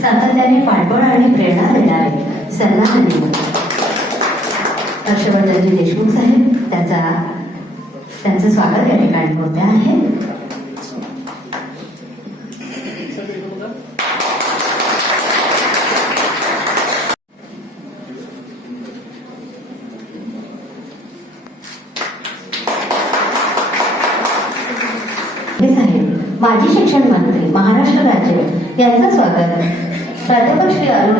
सातत्याने पाठबळ आणि प्रेरणा देणारे सन्माननीय हर्षवर्धनजी देशमुख साहेब त्यांचं स्वागत या ठिकाणी होते आहे. साहेब माजी शिक्षण मंत्री महाराष्ट्र राज्य यांचं स्वागत प्राध्यापक श्री अरुण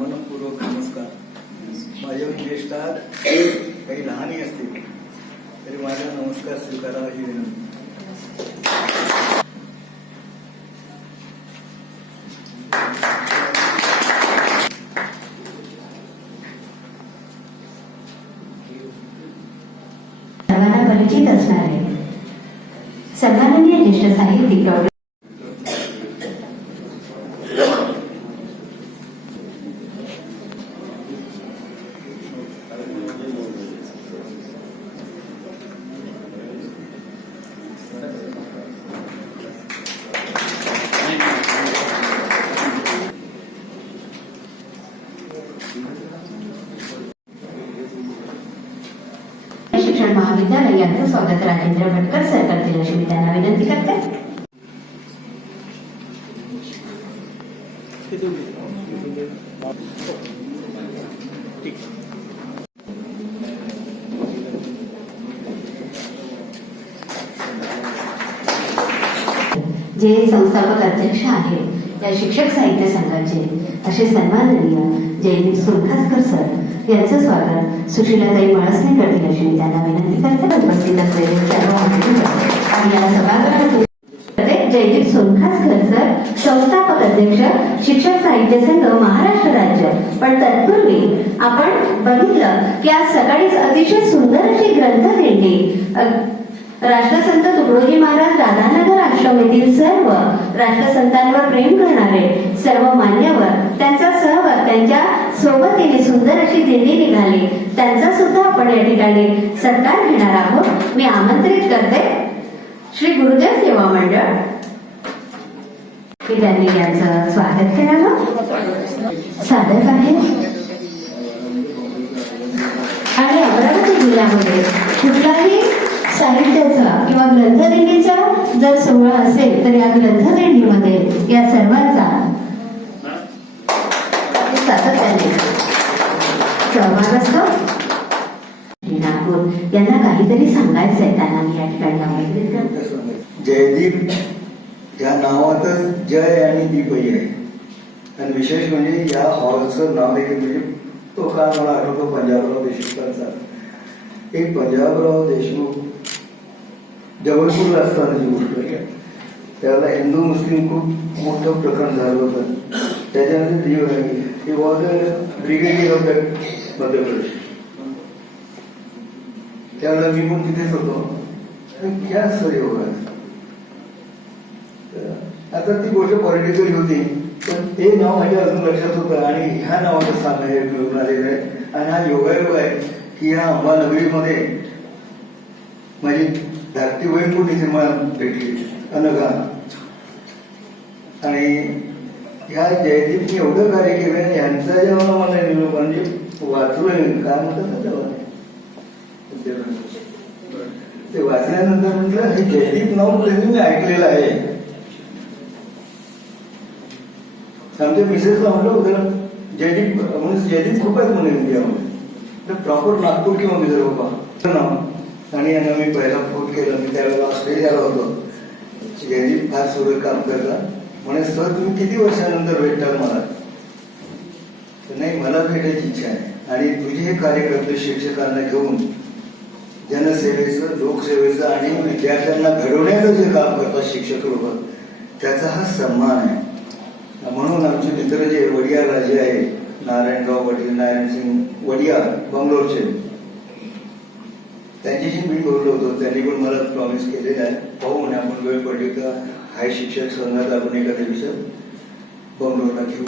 मनपूर्वक नमस्कार. माझ्यावर ज्येष्ठात काही लहानही असतील तरी माझा नमस्कार स्वीकारावा ही विनंती. सर्वांना परिचित असणारे सन्माननीय ज्येष्ठ साहित्यिक डॉ. शिक्षण महाविद्यालय यांचं स्वागत राजेंद्र भटकर सर करतील अशी मी त्यांना विनंती करते. जे संस्थापक अध्यक्ष आहेत या शिक्षक साहित्य संघाचे असे सन्माननीय जयदीप सुरखासकर सर यांचं स्वागत सुशीलाताई मळसने करतील अशी मी त्यांना विनंती करते. उपस्थित असलेले सर्व आणि या सभागृहात जयदीप सोनखासकर सर संस्थापक अध्यक्ष शिक्षक साहित्य संघ महाराष्ट्र राज्य. पण तत्पूर्वी आपण बघितलं की आज सकाळीच अतिशय सुंदर अशी ग्रंथदिंडी राष्ट्रसंत तुकडोजी महाराज राधानगर आश्रम येथील सर्व राष्ट्रसंतांवर प्रेम करणारे सर्व मान्यवर त्यांचा सहभाग त्यांच्या सोबतीने सुंदर अशी दिंडी निघाली. त्यांचा सुद्धा आपण या ठिकाणी सत्कार घेणार आहोत. मी आमंत्रित करते श्री गुरुदेव सेवा मंडळ की त्यांनी यांचं स्वागत करावं. साधक आहे आणि अमरावती जिल्ह्यामध्ये कुठलाही साहित्याचा किंवा ग्रंथदिंडीचा जर सोहळा असेल तर या ग्रंथदिंडीमध्ये या सर्वांचा सातत्याने सहभाग असतो. नागपूर यांना काहीतरी सांगायचंय त्यांना मी या ठिकाणी आमंत्रित करते. जयदीप या नावातच जय आणि दीपही आहे. आणि विशेष म्हणजे या हॉलचं नाव आहे म्हणजे तो काळ मला आठवतो पंजाबराव देशमुखांचा. एक पंजाबराव देशमुख जबलपूरला असतानाची गोष्ट आहे. त्याला हिंदू मुस्लिम खूप मोठं प्रकरण झालं होतं. त्याच्यानंतर he was brigadier of Madhya Pradesh. त्यावेळेला मी पण तिथेच होतो. या सहयोगात आता ती गोष्ट पॉलिटिकली होती पण ते नाव माझ्या अजून लक्षात होतं आणि ह्या नावाचं स्थान हे मिळून आलेलं आहे. आणि हा योगायोग आहे की ह्या अंबानगरीमध्ये माझी धाकटी बहीण पण तिथे मला भेटली अनघा. आणि ह्या जयदीपने एवढं कार्य केलं यांचा जेव्हा मला निरोप म्हणजे वाचलोय काय म्हणतात ना तेव्हा ते वाचल्यानंतर म्हटलं हे जयदीप नाव कधी मी ऐकलेलं आहे. आमच्या मिसेसला म्हटलं होतं जयदीप म्हणजे जयदीप खूप आहेत म्हणे इंडियामध्ये प्रॉपर नागपूर किंवा विदर्भ नाव. आणि यांना मी पहिला फोन केला. मी त्यावेळेला ऑस्ट्रेलियाला होतो. जयदीप फार सुरेख काम करला म्हणे सर तुम्ही किती वर्षानंतर भेटताल मला. नाही मला भेटायची इच्छा आहे आणि तुझे हे कार्यकर्ते शिक्षकांना घेऊन जनसेवेचं लोकसेवेचं आणि विद्यार्थ्यांना घडवण्याचं जे काम करतात शिक्षक लोक त्याचा हा सन्मान आहे. म्हणून आमचे मित्र जे वडियार राजे आहेत नारायणराव वडील नारायण सिंग वडियार बंगलोरचे त्यांच्याशी मी बोललो होतो, त्यांनी पण मला प्रॉमिस केलेलं आहे, पाहू म्हणे आपण वेळ पडली तर हाय शिक्षक संघात आपण एखाद्या दिवसात बंगलोरला घेऊ.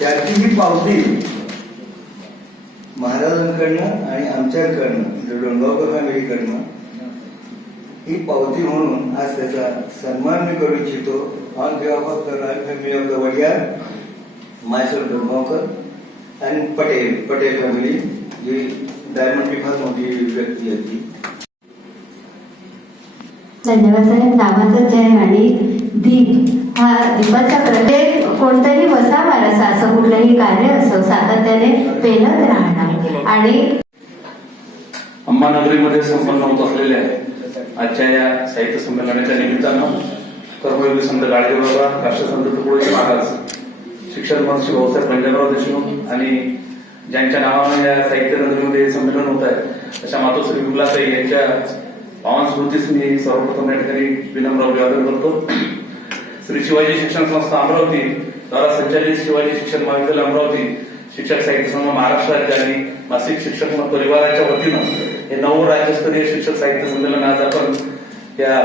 त्याची ही पावती महाराजांकडनं आणि आमच्याकडनं म्हणजे डोंगावकर फॅमिलीकडनं ही पावती म्हणून आज त्याचा सन्मान मी करू इच्छितो. On behalf of the royal family of the Wadiyar, myself Dongaonkar आणि पटेल फॅमिली, जी डायमंडची फार मोठी व्यक्ती आहे ती. धन्यवाद साहेब. नावाचा जय आणि दीप हा दीपाचा प्रत्येक कोणताही वसा वारसा असं कुठलंही कार्य असो सातत्याने पेलत राहणार. आणि अंबानगरीमध्ये संपन्न होत असलेल्या आजच्या या साहित्य संमेलनाच्या निमित्तानं कर्मयोगी संत गाडगेबाबा, राष्ट्रसंत तुकडोजी महाराज, शिक्षण महर्षी भाऊसाहेब पंजाबराव देशमुख आणि ज्यांच्या नावाने या साहित्य नगरीमध्ये संमेलन होत आहे अशा मातोश्री विमलाताई यांच्या पावन स्मृतीस मी सर्वप्रथम या ठिकाणी विनम्र अभिवादन करतो. श्री शिवाजी शिक्षण संस्था अमरावती द्वारा संचालित शिवाजी शिक्षण महाविद्यालय अमरावती, शिक्षक साहित्य संघ महाराष्ट्र राज्य आणि मासिक शिक्षक मत परिवाराच्या वतीनं हे 9 राज्यस्तरीय शिक्षक साहित्य संमेलन आज आपण या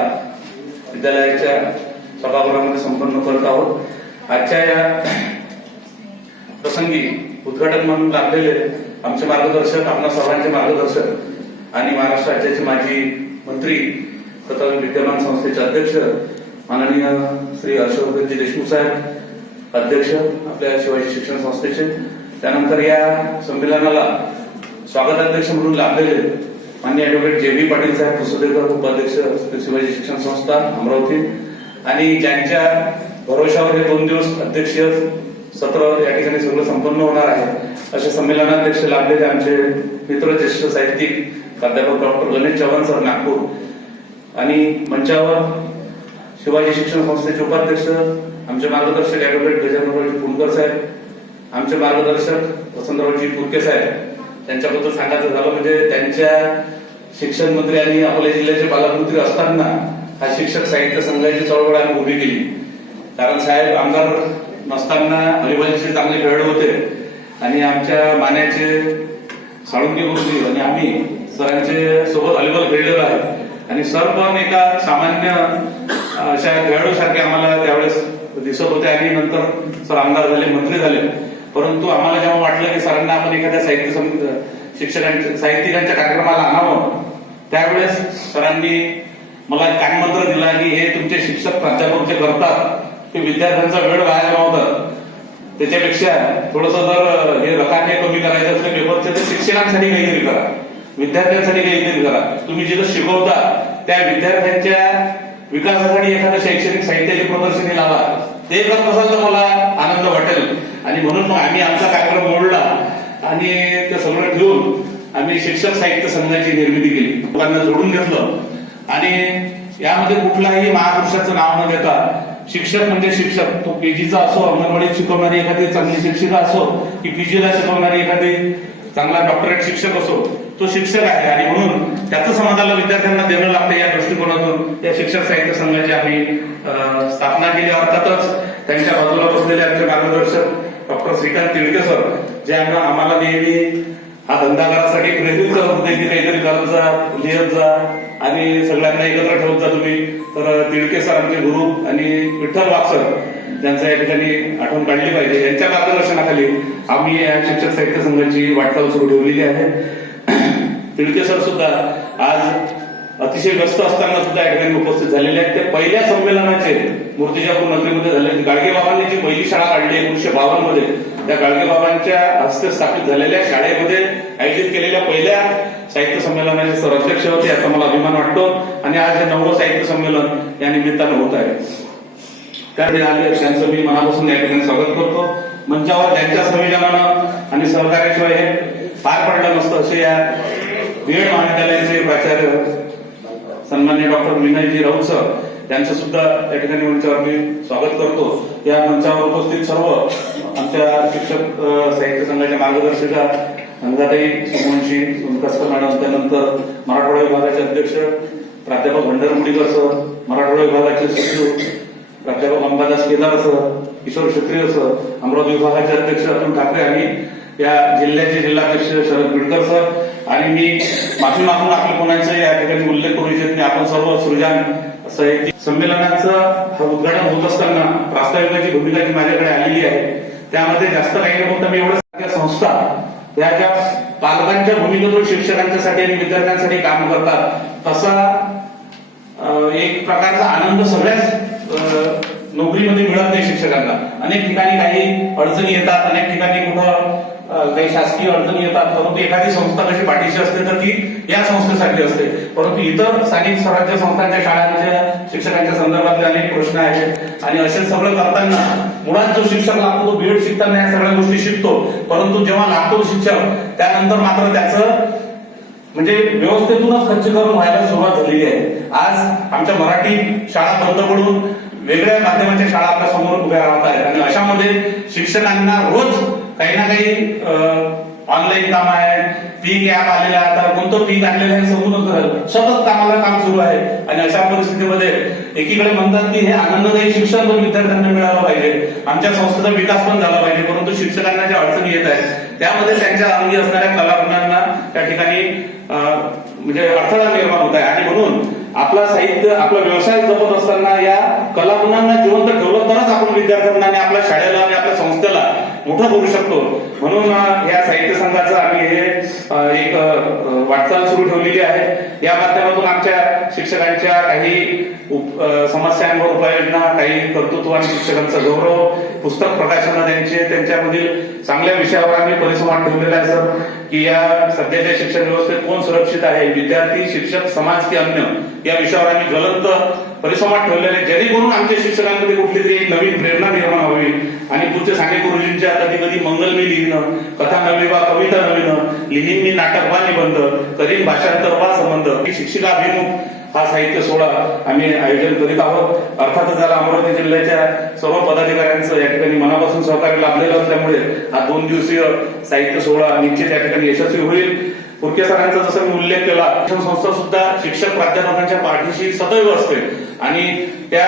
विद्यालयाच्या सभागृहामध्ये संपन्न करत आहोत. आजच्या या प्रसंगी उद्घाटक म्हणून लाभलेले आमचे मार्गदर्शक, आपल्या सर्वांचे मार्गदर्शक आणि महाराष्ट्र राज्याचे माजी मंत्री तथा विद्यमान संस्थेचे अध्यक्ष माननीय श्री हर्षवर्धनजी देशमुख साहेब, अध्यक्ष आपल्या शिवाजी शिक्षण संस्थेचे, त्यानंतर या संमेलनाला स्वागताध्यक्ष म्हणून लाभलेले माननीय ॲडव्होकेट जे.बी. पाटील साहेब पुसुदेकर, उपाध्यक्ष शिवाजी शिक्षण संस्था अमरावती, आणि ज्यांच्या भरोशावर हे 2 दिवस अध्यक्षीय सत्र या ठिकाणी सगळं संपन्न होणार आहे असे संमेलनाध्यक्ष लाभलेले आमचे मित्र ज्येष्ठ साहित्यिक प्राध्यापक डॉक्टर गणेश चव्हाण सर नागपूर, आणि मंचावर शिवाजी शिक्षण संस्थेचे उपाध्यक्ष आमचे मार्गदर्शक ॲडव्होकेट गजाननरावजी पुणकर साहेब, आमचे मार्गदर्शक वसंतरावजी पुरके साहेब. त्यांच्याबद्दल सांगायचं झालं म्हणजे त्यांच्या शिक्षण मंत्री आणि अकोला जिल्ह्याचे पालकमंत्री असताना हा शिक्षक साहित्य संघाची चळवळ आम्ही उभी केली. कारण साहेब आमदार नसताना व्हॉलीबॉलचे चांगले खेळाडू होते आणि आमच्या मान्याचे साळुंके गुरुजी आणि आम्ही सरांचे सोबत व्हॉलीबॉल खेळलेलो आहे. आणि सर पण एका सामान्य अशा खेळाडूसारखे आम्हाला त्यावेळेस दिसत होते आणि नंतर सर आमदार झाले, मंत्री झाले. परंतु आम्हाला जेव्हा वाटलं की सरांना आपण एखाद्या साहित्यिकांच्या कार्यक्रमाला आणावं, त्यावेळेस सरांनी मला कानमंत्र दिला की हे तुमचे शिक्षक प्राध्यापक जे करतात ते विद्यार्थ्यांचा वेळ वाया घालवतात, त्याच्यापेक्षा थोडस जर हे रकाने कमी करायचे असले पेपरचे तर शिक्षकांसाठी काहीतरी करा, विद्यार्थ्यांसाठी काहीतरी करा. तुम्ही जिथं शिकवता त्या विद्यार्थ्यांच्या विकासासाठी एखाद्या शैक्षणिक साहित्याची प्रदर्शनी लावा. ते करत असाल तर मला आनंद वाटेल. आणि म्हणून मग आम्ही आमचा कार्यक्रम मोडला आणि ते सगळं ठेवून आम्ही शिक्षक साहित्य संघाची निर्मिती केली, लोकांना जोडून घेतलं. आणि यामध्ये कुठलाही महापुरुषाचं नाव न देता शिक्षक म्हणजे शिक्षक, तो पीजीचा असो, अंगणवाडीत शिकवणारी एखादी चांगली शिक्षिका असो की पीजीला शिकवणारी एखादी चांगला डॉक्टरेट शिक्षक असो, तो शिक्षक आहे. आणि म्हणून त्याचं समाजाला विद्यार्थ्यांना देणं लागतं या दृष्टिकोनातून या शिक्षक साहित्य संघाची आम्ही स्थापना केली. अर्थातच त्यांच्या बाजूला बसलेले आमचे मार्गदर्शक डॉक्टर श्रीकांत तिळके सर, जे आम्हाला नेहमी हा धंदा करण्यासाठी प्रेरित करत होते की काहीतरी करत जा, लिहत जा आणि सगळ्यांना एकत्र ठेवत जा तुम्ही. तर तिळके सर आमचे गुरु आणि विठ्ठल वाघ सर त्यांचा या ठिकाणी आठवण काढली पाहिजे. यांच्या मार्गदर्शनाखाली आम्ही या शिक्षक साहित्य संघाची वाटचाल सुरू ठेवलेली आहे. तिळके सर सुद्धा आज अतिशय व्यस्त असताना सुद्धा या ठिकाणी उपस्थित झालेले आहेत. ते पहिल्या संमेलनाचे मूर्तिजापूर नगरीमध्ये झाले. गाडगेबाबांनी जी पहिली शाळा काढली 1952 मध्ये, त्या गाडगेबाबांच्या हस्ते स्थापित झालेल्या शाळेमध्ये आयोजित केलेल्या पहिल्या साहित्य संमेलनाचे सर अध्यक्ष होते. याचा मला अभिमान वाटतो. आणि आज हे 9वं साहित्य संमेलन या निमित्तानं होत आहे. त्यामुळे आले त्यांचं मी मनापासून या ठिकाणी स्वागत करतो. मंचावर त्यांच्या संयोजनानं आणि सहकार्याशिवाय हे पार पडलं नसतं असे या बीएड महाविद्यालयाचे प्राचार्य सन्मान्य डॉक्टर विनयजी राऊत सर त्यांचं सुद्धा या ठिकाणी मंचावर मी स्वागत करतो. या मंचावर उपस्थित सर्व आमच्या शिक्षक साहित्य संघाच्या मार्गदर्शिका अंगाताई सुमनशी सोनकास्कर मॅडम, त्यानंतर मराठवाडा विभागाचे अध्यक्ष प्राध्यापक भंडार मुडीकर सर, मराठवाडा विभागाचे सचिव प्राध्यापक अंबादास केदार सर, किशोर क्षत्रिय सर, अमरावती विभागाचे अध्यक्ष अतुल ठाकरे आणि या जिल्ह्याचे जिल्हाध्यक्ष शरद बिडकर सर, आणि मी माफी मागून आपल्या कोणाचा या ठिकाणी उल्लेख करू इच्छित नाही. आपण सर्व सृजन साहित्य संमेलनाचं उद्घाटन होत असताना प्रास्ताविकाची भूमिका जी माझ्याकडे आलेली आहे त्यामध्ये जास्त काही नाही फक्त मी एवढं संस्था या ज्या पालकांच्या भूमिकेतून शिक्षकांच्यासाठी आणि विद्यार्थ्यांसाठी काम करतात तसा एक प्रकारचा आनंद सगळ्याच नोकरीमध्ये मिळत नाही शिक्षकांना. अनेक ठिकाणी काही अडचणी येतात, अनेक ठिकाणी कुठं काही शासकीय अडचणी येतात, परंतु एखादी संस्था कशी पाठीशी असते तर ती या संस्थेसाठी असते. परंतु इतर स्थानिक स्वराज्य संस्थांच्या शाळांच्या शिक्षकांच्या संदर्भातले अनेक प्रश्न आहेत आणि असे सगळं करताना मुळात जो शिक्षक लागतो तो बीएड शिकताना या सगळ्या गोष्टी शिकतो, परंतु जेव्हा लागतो शिक्षक त्यानंतर मात्र त्याचं म्हणजे व्यवस्थेतूनच खच्चीकरण व्हायला सुरुवात झालेली आहे. आज आमच्या मराठी शाळा बंद पडून वेगळ्या माध्यमांच्या शाळा आपल्या समोर उभ्या राहत आहेत आणि अशामध्ये शिक्षकांना रोज काही ना काही ऑनलाईन काम आहे, पीक ऍप आलेलं आहे, आता कोणतं पीक आणलेलं आहे समजूनच सतत कामाला काम सुरू आहे. आणि अशा परिस्थितीमध्ये एकीकडे म्हणतात की हे आनंददायी शिक्षण पण विद्यार्थ्यांना मिळालं पाहिजे, आमच्या संस्थेचा विकास पण झाला पाहिजे, परंतु शिक्षकांना ज्या अडचणी येत आहेत त्यामध्ये त्यांच्या अंगी असणाऱ्या कलागुणांना त्या ठिकाणी म्हणजे अडथळा निर्माण होत आहे. आणि म्हणून आपला साहित्य आपला व्यवसाय जपत असताना या कलागुणांना जिवंत ठेवलं तरच आपण विद्यार्थ्यांना आणि आपल्या शाळेला आणि आपल्या संस्थेला मोठं करू शकतो. म्हणून या साहित्य संघाचं आम्ही हे एक वाटचाल सुरू ठेवलेली आहे. या माध्यमातून आमच्या शिक्षकांच्या काही समस्यांवर उपाययोजना, काही कर्तृत्व आणि शिक्षकांचा गौरव, पुस्तक प्रकाशनं त्यांच्यामधील चांगल्या विषयावर आम्ही परिसंवाद ठेवलेला आहे सर की या सध्याच्या शिक्षण व्यवस्थेत कोण सुरक्षित आहे, विद्यार्थी, शिक्षक, समाज की अन्य, या विषयावर आम्ही ज्वलंत परिसंवाद ठेवलेले आहे जेणेकरून आमच्या शिक्षकांमध्ये कुठली तरी एक नवीन प्रेरणा निर्माण व्हावी. आणि पूज्य साने गुरुजींच्या कधी कधी मंगल मी लिहिणं, कथा नवी वा कविता नवीन, लिहीन मी नाटक वा निबंध, करीन भाषांतर वा संबंध, ही शिक्षिका अभिमुख हा साहित्य सोहळा आम्ही आयोजन करीत आहोत. अर्थातच त्याला अमरावती जिल्ह्याच्या सर्व पदाधिकाऱ्यांचं या ठिकाणी मनापासून सहकार्य लाभलेलं असल्यामुळे हा 2 दिवसीय साहित्य सोहळा निश्चित या ठिकाणी यशस्वी होईल. फुरके सरांचा जसं मी उल्लेख केला, शिक्षण संस्था सुद्धा शिक्षक प्राध्यापकांच्या पाठीशी सदैव असते आणि त्या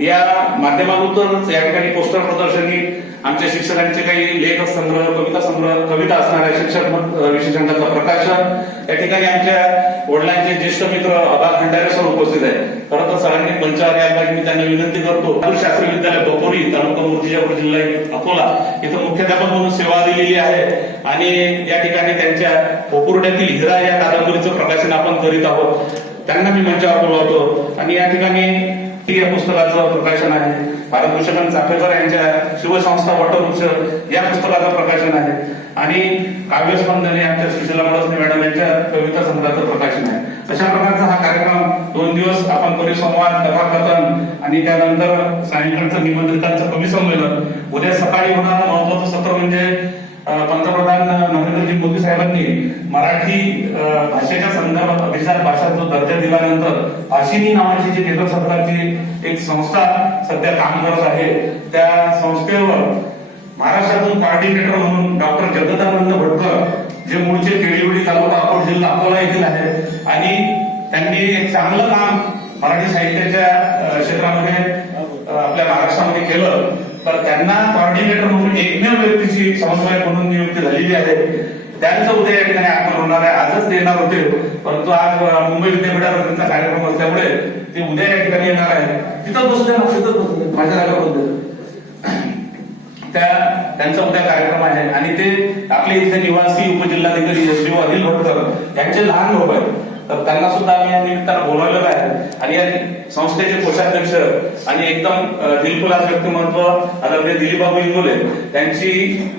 या माध्यमातूनच या ठिकाणी पोस्टर प्रदर्शनी, आमच्या शिक्षकांचे काही लेख संग्रह, कविता संग्रह, कविता असणाऱ्या शिक्षक विशेषांकाचं प्रकाशन, या ठिकाणी आमच्या वडिलांचे ज्येष्ठ मित्र अभा खंडारे सर उपस्थित आहेत. खरं तर सरांनी मंचावर यायला पाहिजे, मी त्यांना विनंती करतो. शास्त्री विद्यालय भोपोरी, तालुका मूर्तिजापूर, जिल्हा अकोला इथं मुख्याध्यापक म्हणून सेवा दिलेली आहे आणि या ठिकाणी त्यांच्या पोपुर्ड्यातील हिरा या कादंबरीचं प्रकाशन आपण करीत आहोत. त्यांना मी मंचावर बोलावतो. आणि या ठिकाणी या पुस्तकाचं प्रकाशन आहे. भारतभूषण चाफेकर यांच्या शिवसंस्था वटवृक्ष या पुस्तकाचं प्रकाशन आहे आणि काव्यस्पंदने आमच्या सुशीला मळसने मॅडम यांच्या कविता संग्रहाचं प्रकाशन आहे. अशा प्रकारचा हा कार्यक्रम 2 दिवस आपण परिसंवाद, कथाकथन आणि त्यानंतर सायंकाळचं निमंत्रितांचं कवी संमेलन. उद्या सकाळी होणारं महत्वाचं सत्र म्हणजे पंतप्रधान नरेंद्रजी मोदी साहेबांनी मराठी भाषेच्या संदर्भात अभिजात भाषा जो दर्जा दिल्यानंतर भाषिनी नावाची जी केंद्र सरकारची एक संस्था सध्या काम करत आहे, त्या संस्थेवर महाराष्ट्रातून कोऑर्डिनेटर म्हणून डॉक्टर जगदानंद भटकर जे मूळचे केळीवडी तालुका अकोट जिल्हा अकोला येथील आहेत आणि त्यांनी एक चांगलं काम मराठी साहित्याच्या क्षेत्रामध्ये आपल्या महाराष्ट्रामध्ये केलं, तर त्यांना कोऑर्डिनेटर म्हणून एकमेव व्यक्तीची समन्वयक म्हणून नियुक्ती झालेली आहे. त्यांचं उद्या या ठिकाणी आगमन होणार आहे. आजच देणार होते, परंतु आज मुंबई विद्यापीठावर त्यांचा कार्यक्रम असल्यामुळे ते उद्या या ठिकाणी येणार आहे. तिथं बसले ना, तिथंच बसले माझ्या जागा बसले. त्यांचा उद्या कार्यक्रम आहे आणि ते आपले इथले निवासी उपजिल्हाधिकारी SDO अनिल भटकर यांचे लहान भाऊ आहेत, तर त्यांना सुद्धा आम्ही या निमित्तानं बोलावलेलं आहे. आणि या संस्थेचे कोषाध्यक्ष आणि एकदम दिलखुलास व्यक्तिमत्व आदरणीय दिलीपबाबू इंगोले त्यांची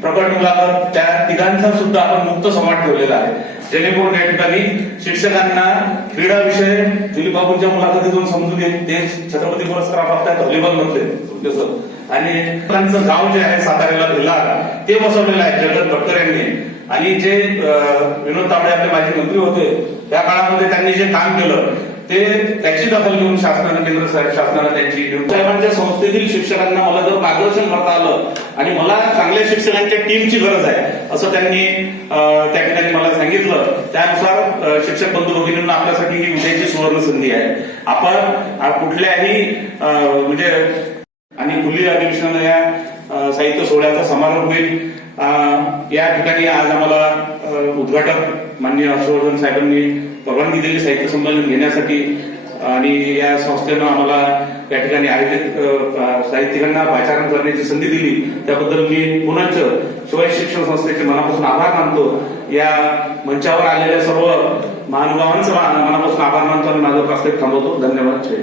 प्रकट मुलाखत, त्या तिघांचा सुद्धा आपण मुक्त संवाद ठेवलेला आहे जेणेकरून या ठिकाणी शिक्षकांना क्रीडा विषय दिलीपबाबूंच्या मुलाखतीतून समजून येईल. ते छत्रपती पुरस्कार प्राप्त व्हॉलीबॉल मधले आणि त्यांचं गाव जे आहे साताऱ्याला भिलार ते बसवलेलं आहे जगत भटकर यांनी. आणि जे विनोद तावडे आपले माजी मंत्री होते त्या काळामध्ये त्यांनी जे काम केलं ते त्याची दखल घेऊन शासनानं, केंद्र शासनानं त्यांची साहेबांच्या संस्थेतील शिक्षकांना मला जर मार्गदर्शन करता आलं आणि मला चांगल्या शिक्षकांच्या टीमची गरज आहे असं त्यांनी त्या ठिकाणी मला सांगितलं. त्यानुसार शिक्षक बंधू भगिनींना आपल्यासाठी ही उद्याची सुवर्ण संधी आहे. आपण कुठल्याही म्हणजे आणि खुली अधिवेशनानं या साहित्य सोहळ्याचा समारोप होईल. या ठिकाणी आज आम्हाला उद्घाटक माननीय हर्षवर्धन साहेबांनी परवानगी दिली साहित्य संमेलन घेण्यासाठी आणि या संस्थेनं आम्हाला या ठिकाणी आयोजित साहित्यिकांना पाचारण करण्याची संधी दिली त्याबद्दल मी पुनश्च शिवाजी शिक्षण संस्थेचे मनापासून आभार मानतो. या मंचावर आलेल्या सर्व महानुभावांचं मनापासून आभार मानतो आणि माझं प्रास्ताविक थांबवतो. धन्यवाद.